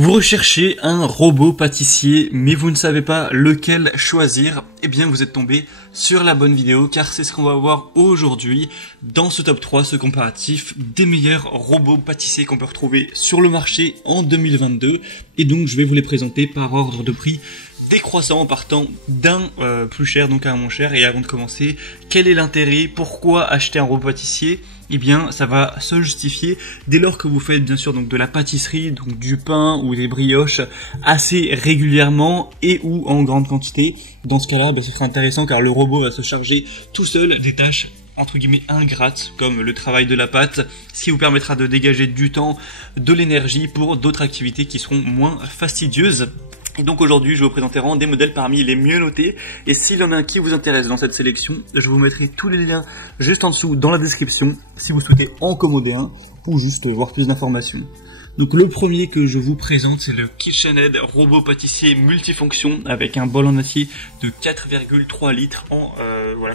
Vous recherchez un robot pâtissier, mais vous ne savez pas lequel choisir. Eh bien, vous êtes tombé sur la bonne vidéo, car c'est ce qu'on va voir aujourd'hui dans ce top 3, ce comparatif des meilleurs robots pâtissiers qu'on peut retrouver sur le marché en 2022. Et donc, je vais vous les présenter par ordre de prix décroissant en partant d'un plus cher, donc à un moins cher. Et avant de commencer, quel est l'intérêt? Pourquoi acheter un robot pâtissier? Eh bien, ça va se justifier dès lors que vous faites bien sûr donc de la pâtisserie, donc du pain ou des brioches assez régulièrement et ou en grande quantité. Dans ce cas-là, ce sera intéressant car le robot va se charger tout seul des tâches entre guillemets ingrates comme le travail de la pâte, ce qui vous permettra de dégager du temps, de l'énergie pour d'autres activités qui seront moins fastidieuses. Et donc aujourd'hui, je vais vous présenter des modèles parmi les mieux notés. Et s'il y en a un qui vous intéresse dans cette sélection, je vous mettrai tous les liens juste en dessous dans la description si vous souhaitez en commander un ou juste voir plus d'informations. Donc le premier que je vous présente, c'est le KitchenAid robot pâtissier multifonction avec un bol en acier de 4,3 litres en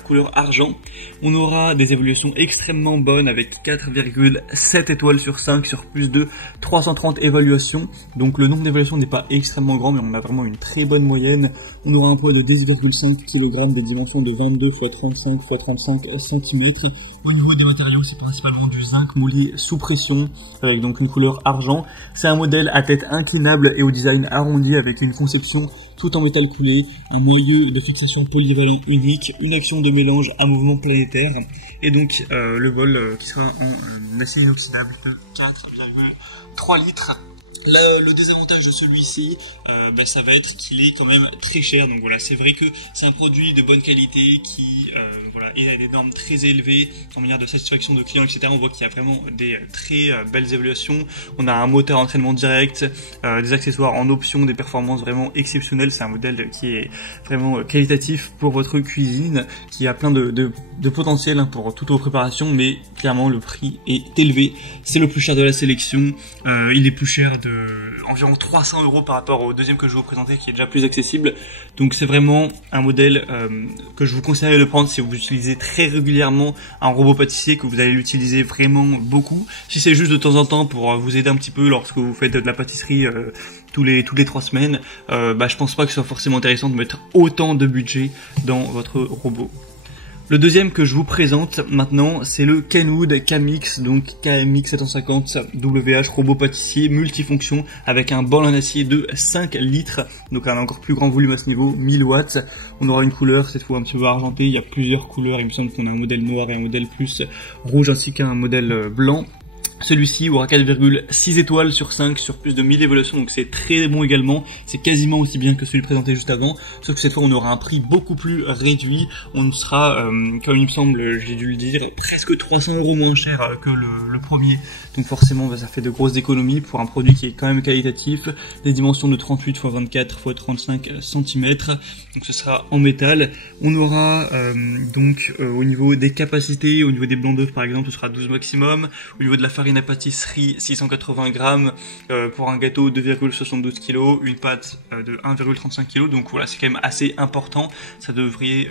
couleur argent. On aura des évaluations extrêmement bonnes avec 4,7 étoiles sur 5 sur plus de 330 évaluations. Donc le nombre d'évaluations n'est pas extrêmement grand, mais on a vraiment une très bonne moyenne. On aura un poids de 10,5 kg, des dimensions de 22 x 35 x 35 cm. Au niveau des matériaux, c'est principalement du zinc moulé sous pression avec donc une couleur argent. C'est un modèle à tête inclinable et au design arrondi avec une conception tout en métal coulé, un moyeu de fixation polyvalent unique, une action de mélange à mouvement planétaire et donc le bol qui sera en acier inoxydable de 4,3 litres. Le désavantage de celui-ci, ça va être qu'il est quand même très cher. Donc voilà, c'est vrai que c'est un produit de bonne qualité qui est à des normes très élevées en manière de satisfaction de clients, etc. On voit qu'il y a vraiment des très belles évaluations. On a un moteur entraînement direct, des accessoires en option, des performances vraiment exceptionnelles. C'est un modèle qui est vraiment qualitatif pour votre cuisine, qui a plein de potentiel pour toutes vos préparations, mais clairement le prix est élevé. C'est le plus cher de la sélection. Il est plus cher de environ 300 € par rapport au deuxième que je vais vous présenter qui est déjà plus accessible. Donc c'est vraiment un modèle que je vous conseille de prendre si vous utilisez très régulièrement un robot pâtissier, que vous allez l'utiliser vraiment beaucoup. Si c'est juste de temps en temps pour vous aider un petit peu lorsque vous faites de la pâtisserie tous les 3 semaines, je pense pas que ce soit forcément intéressant de mettre autant de budget dans votre robot. Le deuxième que je vous présente maintenant, c'est le Kenwood KMX, donc KMX 750 WH robot pâtissier multifonction avec un bol en acier de 5 litres, donc un encore plus grand volume à ce niveau, 1000 watts. On aura une couleur cette fois un petit peu argentée, il y a plusieurs couleurs, il me semble qu'on a un modèle noir et un modèle plus rouge ainsi qu'un modèle blanc. Celui-ci aura 4,6 étoiles sur 5 sur plus de 1000 évaluations, donc c'est très bon également. C'est quasiment aussi bien que celui présenté juste avant, sauf que cette fois on aura un prix beaucoup plus réduit. On sera, comme il me semble, j'ai dû le dire, presque 300 € moins cher que le premier. Donc forcément ça fait de grosses économies pour un produit qui est quand même qualitatif. Des dimensions de 38 x 24 x 35 cm, donc ce sera en métal. On aura au niveau des capacités, au niveau des blancs d'œufs par exemple, ce sera 12 maximum. Au niveau de la farine à pâtisserie, 680 grammes pour un gâteau 2,72 kg, une pâte de 1,35 kg, donc voilà, c'est quand même assez important. Ça devrait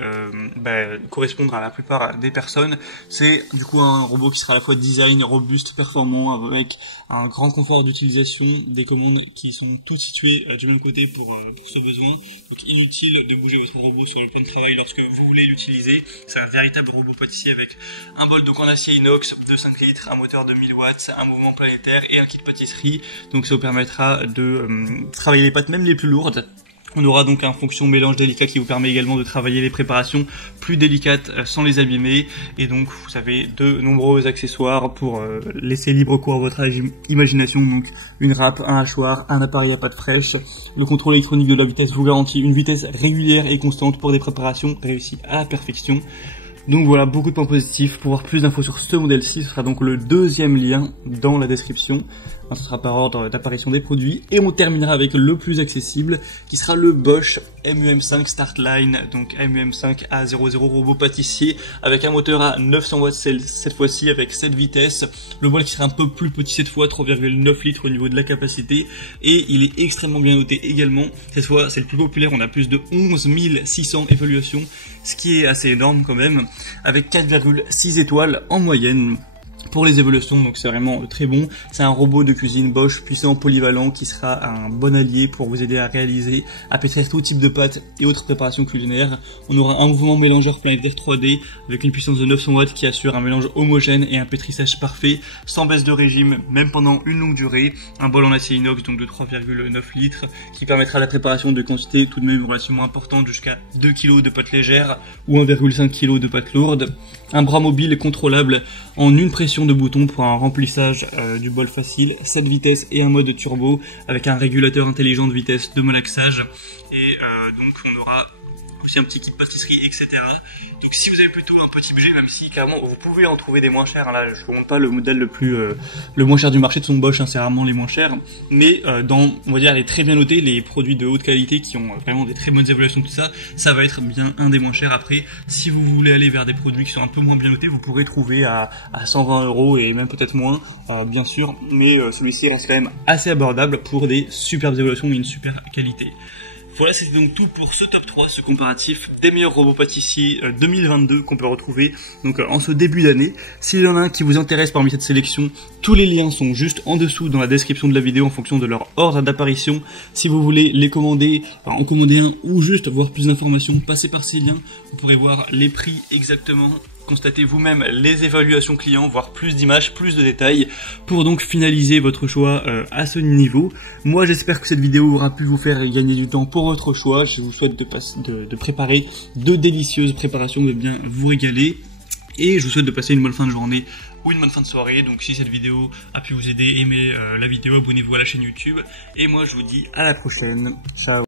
correspondre à la plupart des personnes. C'est du coup un robot qui sera à la fois design, robuste, performant, avec un grand confort d'utilisation, des commandes qui sont toutes situées du même côté pour ce besoin. Donc inutile de bouger votre robot sur le plan de travail lorsque vous voulez l'utiliser. C'est un véritable robot pâtissier avec un bol donc en acier inox de 5 litres, un moteur de 1000 watts, un mouvement planétaire et un kit pâtisserie. Donc ça vous permettra de travailler les pâtes même les plus lourdes. On aura donc un fonction mélange délicat qui vous permet également de travailler les préparations plus délicates sans les abîmer. Et donc vous avez de nombreux accessoires pour laisser libre cours à votre imagination. Donc une râpe, un hachoir, un appareil à pâte fraîche. Le contrôle électronique de la vitesse vous garantit une vitesse régulière et constante pour des préparations réussies à la perfection. Donc voilà, beaucoup de points positifs. Pour voir plus d'infos sur ce modèle-ci, ce sera donc le deuxième lien dans la description. Ce sera par ordre d'apparition des produits. Et on terminera avec le plus accessible, qui sera le Bosch MUM5 Startline, donc MUM5 A00 robot pâtissier, avec un moteur à 900 watts cette fois-ci, avec 7 vitesses. Le bol qui sera un peu plus petit cette fois, 3,9 litres au niveau de la capacité. Et il est extrêmement bien noté également. Cette fois, c'est le plus populaire, on a plus de 11 600 évaluations, ce qui est assez énorme quand même, avec 4,6 étoiles en moyenne. pour les évolutions, donc c'est vraiment très bon. C'est un robot de cuisine Bosch puissant, polyvalent, qui sera un bon allié pour vous aider à réaliser, à pétrir tout type de pâtes et autres préparations culinaires. On aura un mouvement mélangeur planétaire 3D avec une puissance de 900 watts qui assure un mélange homogène et un pétrissage parfait, sans baisse de régime, même pendant une longue durée. Un bol en acier inox, donc de 3,9 litres, qui permettra la préparation de quantités tout de même relativement importantes, jusqu'à 2 kg de pâtes légères ou 1,5 kg de pâtes lourdes. Un bras mobile contrôlable en une pression de bouton pour un remplissage du bol facile, 7 vitesses et un mode turbo avec un régulateur intelligent de vitesse de malaxage. Et donc on aura aussi un petit kit pâtisserie, etc. Donc si vous avez plutôt un petit budget, même si carrément vous pouvez en trouver des moins chers, hein, là je vous montre pas le modèle le moins cher du marché de son Bosch, hein, c'est rarement les moins chers, mais dans, on va dire, les très bien notés, les produits de haute qualité qui ont vraiment des très bonnes évaluations, tout ça, ça va être bien un des moins chers. Après, si vous voulez aller vers des produits qui sont un peu moins bien notés, vous pourrez trouver à 120 € et même peut-être moins, bien sûr, mais celui-ci reste quand même assez abordable pour des superbes évaluations et une super qualité. Voilà, c'était donc tout pour ce top 3, ce comparatif des meilleurs robots pâtissiers 2022 qu'on peut retrouver donc en ce début d'année. S'il y en a un qui vous intéresse parmi cette sélection, tous les liens sont juste en dessous dans la description de la vidéo en fonction de leur ordre d'apparition. Si vous voulez les commander, en commander un ou juste voir plus d'informations, passez par ces liens. Vous pourrez voir les prix exactement, constatez vous-même les évaluations clients, voir plus d'images, plus de détails, pour donc finaliser votre choix à ce niveau. Moi j'espère que cette vidéo aura pu vous faire gagner du temps pour votre choix. Je vous souhaite de préparer de délicieuses préparations, de bien vous régaler, et je vous souhaite de passer une bonne fin de journée ou une bonne fin de soirée. Donc si cette vidéo a pu vous aider, aimez la vidéo, abonnez-vous à la chaîne YouTube, et moi je vous dis à la prochaine, ciao.